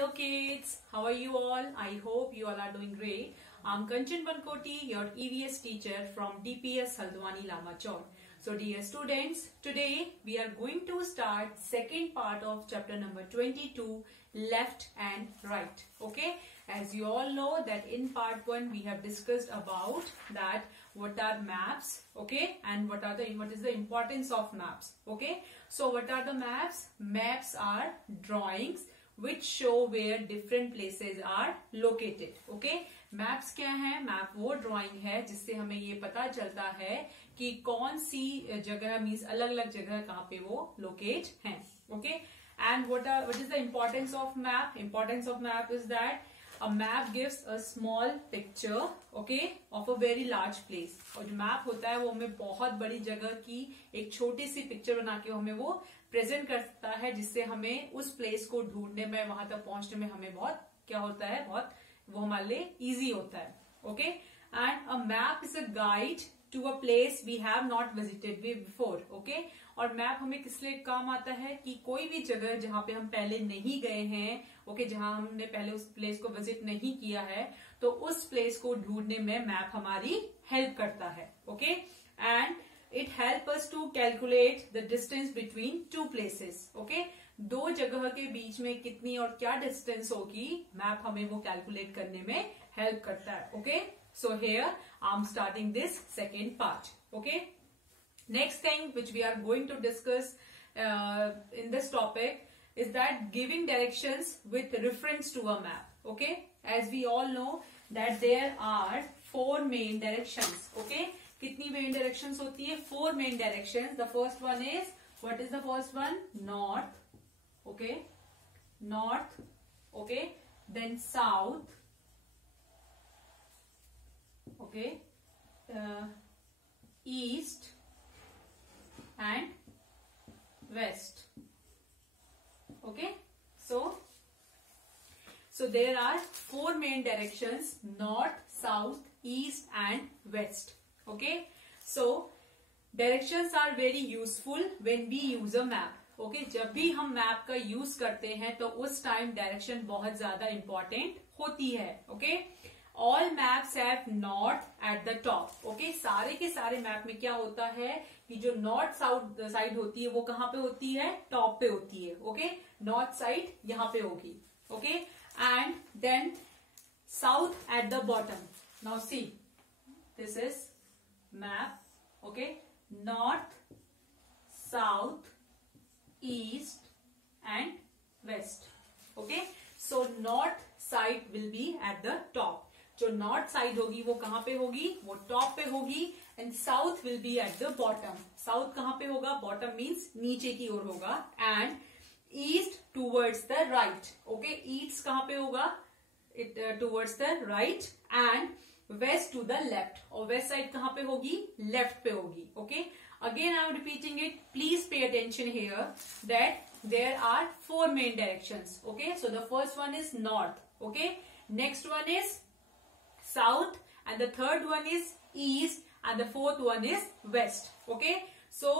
Hello kids, how are you all? I hope you all are doing great. I'm Kanchan Bankoti, your EVS teacher from DPS Haldwani Lamachor. So dear students, today we are going to start second part of chapter number 22, left and right. Okay, as you all know that in part 1 we have discussed about that what are maps, okay, and what is the importance of maps. Okay, so what are the maps? Maps are drawings which show where different places are located. Okay, maps क्या है? Map वो drawing है जिससे हमें ये पता चलता है कि कौन सी जगह मीन्स अलग अलग जगह कहाँ पे वो लोकेट हैं. Okay, and what is the importance of map? Importance of map is that a map gives a small picture, okay, of a very large place. और जो मैप होता है वो हमें बहुत बड़ी जगह की एक छोटी सी पिक्चर बना के हमें वो प्रेजेंट करता है, जिससे हमें उस प्लेस को ढूंढने में, वहां तक पहुंचने में हमें बहुत क्या होता है, बहुत वो हमारे लिए इजी होता है. Okay, and a map is a guide to a place we have not visited before. Okay, और मैप हमें किस लिए काम आता है कि कोई भी जगह जहां पे हम पहले नहीं गए हैं, ओके, जहां हमने पहले उस प्लेस को विजिट नहीं किया है, तो उस प्लेस को ढूंढने में मैप हमारी हेल्प करता है. Okay, and it help us to calculate the distance between two places. Okay, दो जगह के बीच में कितनी और क्या डिस्टेंस होगी, मैप हमें वो कैलकुलेट करने में हेल्प करता है. Okay, so here I am starting this second part. Okay, next thing which we are going to discuss in this topic is that giving directions with reference to a map. Okay, as we all know that there are four main directions. Okay, kitni main directions hoti hai? Four main directions. The first one is, what is the first one? North. Okay, north. Okay, then south. Okay, east and west. Okay, so there are four main directions: north, south, east and west. Okay, so directions are very useful when we use a map. Okay, जब भी हम map का use करते हैं तो उस time direction बहुत ज्यादा इंपॉर्टेंट होती है. Okay, all maps have north eight the top. Okay, सारे के सारे मैप में क्या होता है कि जो नॉर्थ साउथ साइड होती है वो कहाँ पे होती है? टॉप पे होती है. ओके, नॉर्थ साइड यहाँ पे होगी. Okay, and then south at the bottom. Now see, this is map. Okay, north, south, east and west. Okay, so north side will be at the top. जो north side होगी वो कहां पे होगी? वो टॉप पे होगी. And south will be at the bottom. साउथ कहां पे होगा? बॉटम मीन्स नीचे की ओर होगा. And east towards the right. Okay, east कहां पे होगा? It towards the right. And west to the left. और वेस्ट साइड कहां पे होगी? लेफ्ट पे होगी. Okay, again I am repeating it. Please pay attention here that there are four main directions. Okay, so the first one is north. Okay, next one is south, and the third one is east, and the fourth one is west. Okay, so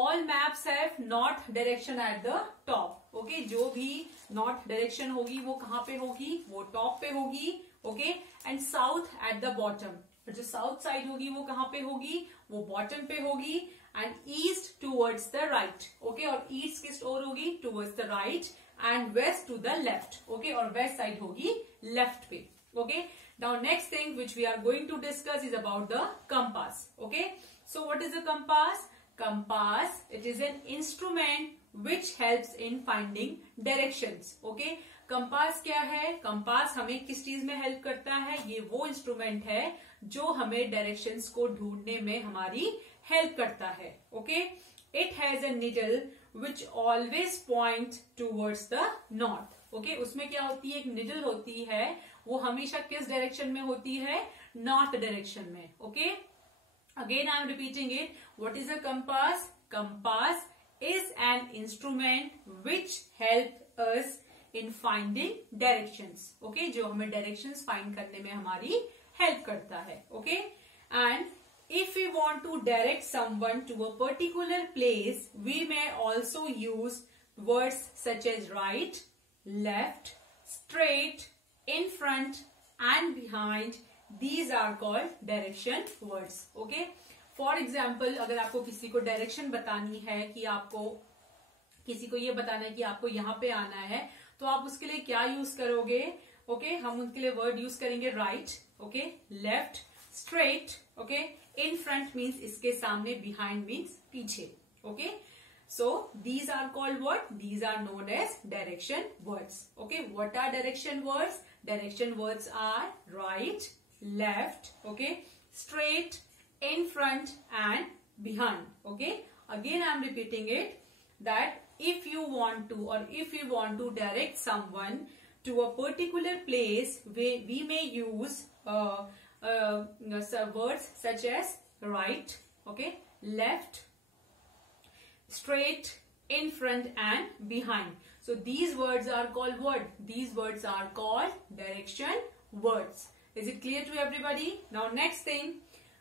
all maps have north direction at the top. Okay, जो भी north direction होगी वो कहाँ पे होगी? वो top पे होगी. Okay, and south at the bottom. जो south side होगी वो कहाँ पे होगी? वो bottom पे होगी. And east towards the right. Okay, और east किस ओर होगी? Towards the right. And west to the left. Okay, और west side होगी left पे. Okay, now next thing which we are going to discuss is about the compass. Okay, so what is the compass? Compass, it is an instrument which helps in finding directions. Okay, compass क्या है? compass हमें किस चीज में help करता है? ये वो इंस्ट्रूमेंट है जो हमें डायरेक्शंस को ढूंढने में हमारी हेल्प करता है. Okay, it has a needle which always point towards the north. Okay, उसमें क्या होती है? एक निडल होती है, वो हमेशा किस डायरेक्शन में होती है? नॉर्थ डायरेक्शन में. Okay, again I am repeating it. What is a compass? Compass is an instrument which help us in finding directions. Okay, जो हमें डायरेक्शंस फाइंड करने में हमारी हेल्प करता है. Okay, and if we want to direct someone to a particular place, we may also use words such as right, left, straight, in front and behind. These are called direction words. Okay. For example, अगर आपको किसी को direction बतानी है कि आपको किसी को ये बताना है कि आपको यहाँ पे आना है, तो आप उसके लिए क्या यूज करोगे? ओके, हम उनके लिए वर्ड यूज करेंगे right, okay, left, straight, okay, in front means इसके सामने, बिहाइंड मीन्स पीछे. Okay, so these are called what? These are known as direction words. Okay, what are direction words? Direction words are right, left, okay, straight, in front and behind. Okay, again I am repeating it, that if you want to, or if you want to direct someone to a particular place, we may use words such as right, okay, left, straight, in front and behind. So these words are called what? These words are called direction words. Is it clear to everybody? Now next thing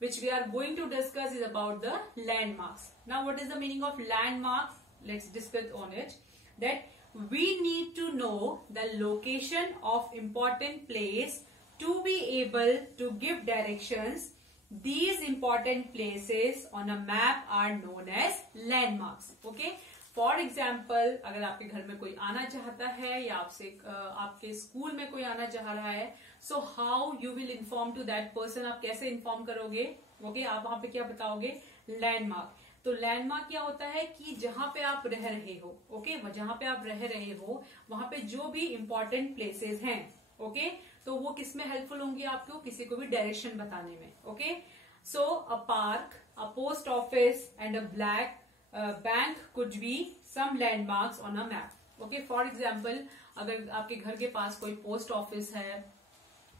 which we are going to discuss is about the landmarks. Now what is the meaning of landmark? Let's discuss on it. That we need to know the location of important place to be able to give directions. These important places on a map are known as landmarks. Okay. For example, अगर आपके घर में कोई आना चाहता है या आपके स्कूल में कोई आना चाह रहा है, so how you will inform to that person? आप कैसे inform करोगे? Okay, आप वहां पे क्या बताओगे? लैंडमार्क. तो लैंडमार्क क्या होता है कि जहां पे आप रह रहे हो, ओके, जहां पे आप रह रहे हो वहां पे जो भी इंपॉर्टेंट प्लेसेस हैं, ओके, तो वो किस में हेल्पफुल होंगे आपको? किसी को भी डायरेक्शन बताने में. Okay, so a park, a post office and a black bank could be some landmarks on a map. Okay, for example अगर आपके घर के पास कोई पोस्ट ऑफिस है,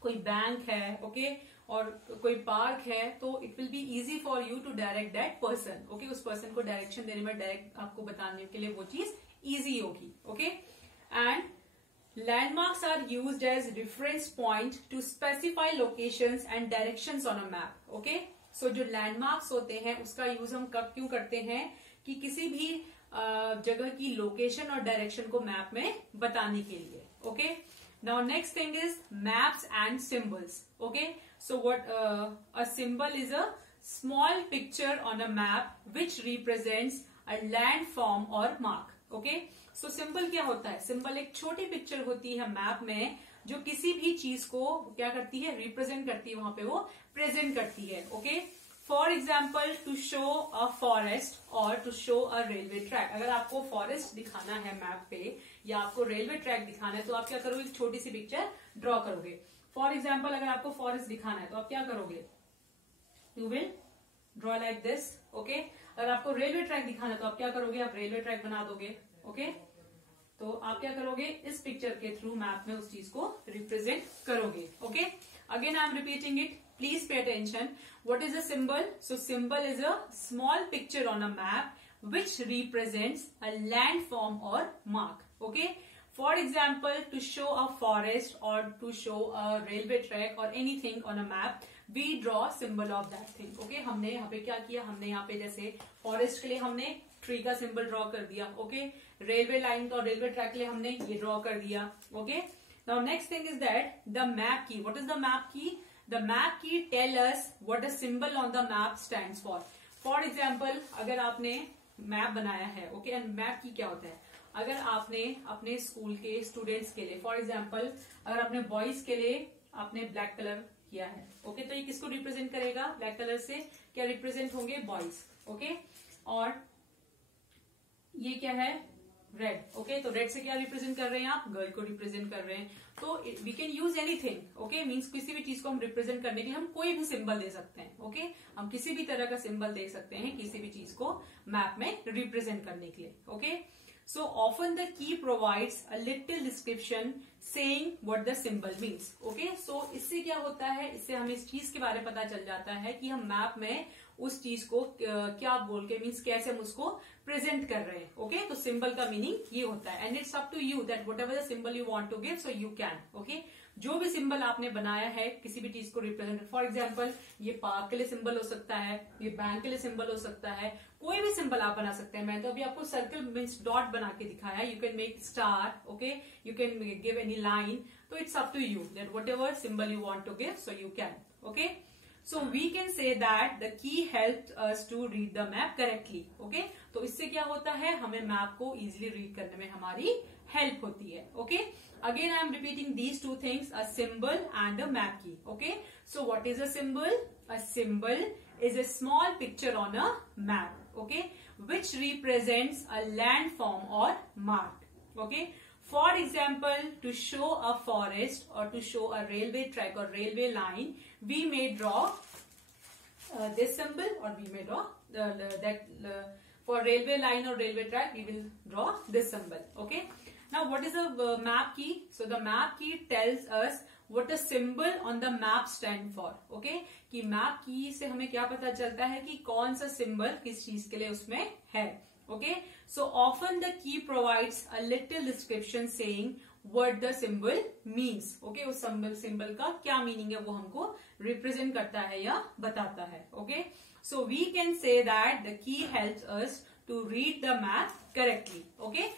कोई बैंक है, ओके, और कोई पार्क है, तो it will be easy for you to direct that person. Okay, उस पर्सन को डायरेक्शन देने में, डायरेक्ट आपको बताने के लिए वो चीज इजी होगी. Okay, and landmarks are used as reference point to specify locations and directions on a map. Okay, so जो landmarks होते हैं उसका यूज हम कब क्यों करते हैं? कि किसी भी जगह की लोकेशन और डायरेक्शन को मैप में बताने के लिए. Okay, now next thing is maps and symbols. Okay, so what a symbol is a small picture on a map which represents a land form और मार्क. ओके, सो सिंबल क्या होता है? सिंबल एक छोटी पिक्चर होती है मैप में जो किसी भी चीज को क्या करती है? रिप्रेजेंट करती है, वहां पे वो प्रेजेंट करती है. Okay, for example to show a forest और to show a railway track. अगर आपको फॉरेस्ट दिखाना है मैप पे या आपको रेलवे ट्रैक दिखाना है, तो आप क्या करोगे? एक छोटी सी पिक्चर ड्रॉ करोगे. फॉर एग्जाम्पल अगर आपको फॉरेस्ट दिखाना है तो आप क्या करोगे? You will draw like this. Okay, अगर आपको रेलवे ट्रैक दिखाना है तो आप क्या करोगे? आप रेलवे ट्रैक बना दोगे. ओके, तो आप क्या करोगे? इस पिक्चर के थ्रू मैप में उस चीज को रिप्रेजेंट करोगे. Okay, again I am repeating it, please pay attention. What is a symbol? So symbol is a small picture on a map which represents a land form और mark. Okay, for example to show a forest और to show a railway track और anything on a map, we draw symbol of that thing. Okay, हमने यहाँ पे क्या किया? हमने यहाँ पे जैसे फॉरेस्ट के लिए हमने ट्री का सिंबल ड्रॉ कर दिया. ओके, रेलवे लाइन और रेलवे ट्रैक के लिए हमने ये ड्रॉ कर दिया. Okay, now next thing is that the map key. What is the map key? The map key tell us what the symbol on the map stands for. For example अगर आपने map बनाया है, okay, and map की क्या होता है? अगर आपने अपने स्कूल के स्टूडेंट्स के लिए, फॉर एग्जाम्पल अगर अपने बॉयज के लिए आपने ब्लैक कलर किया है, ओके, तो ये किसको रिप्रेजेंट करेगा? ब्लैक कलर से क्या रिप्रेजेंट होंगे? बॉयज. ओके, और ये क्या है? रेड. ओके, तो रेड से क्या रिप्रेजेंट कर रहे हैं आप? गर्ल को रिप्रेजेंट कर रहे हैं. तो we can use anything. Okay, means किसी भी चीज को हम रिप्रेजेंट करने के लिए हम कोई भी सिंबल दे सकते हैं. ओके, हम किसी भी तरह का सिंबल दे सकते हैं किसी भी चीज को मैप में रिप्रेजेंट करने के लिए. Okay, so often the key provides a little description saying what the symbol means. Okay, so इससे क्या होता है? इससे हमें इस चीज के बारे में पता चल जाता है कि हम मैप में उस चीज को क्या बोल के, मीन्स कैसे हम उसको प्रेजेंट कर रहे हैं. ओके, तो सिंबल का मीनिंग ये होता है. And it's up to you that whatever the symbol you want to give, so you can. Okay, जो भी सिंबल आपने बनाया है किसी भी चीज को रिप्रेजेंट, फॉर एग्जाम्पल ये पार्क के लिए सिंबल हो सकता है, ये बैंक के लिए सिंबल हो सकता है, कोई भी सिंबल आप बना सकते हैं. मैं तो अभी आपको सर्कल मीन्स डॉट बना के दिखाया. You can make star. Okay, you can give any line. तो it's up to you that whatever symbol you want to give, so you can. Okay, so we can say that the key helped us to read the map correctly. Okay, तो इससे क्या होता है, हमें map को easily read करने में हमारी हेल्प होती है. Okay, again I am repeating these two things, a symbol and a map key. Okay, so what is a symbol? A symbol is a small picture on a map. Okay, which represents a landform or mark. Okay, for example, to show a forest or to show a railway track or railway line, we may draw this symbol, or we may draw for railway line or railway track, we will draw this symbol. Okay, now what is a map key? So the map key tells us what a symbol on the map stand for. Okay, कि map key से हमें क्या पता चलता है कि कौन सा symbol किस चीज के लिए उसमें है. Okay, so often the key provides a little description saying what the symbol means. Okay, उस symbol का क्या meaning है वो हमको represent करता है या बताता है. Okay, so we can say that the key helps us to read the map correctly. Okay.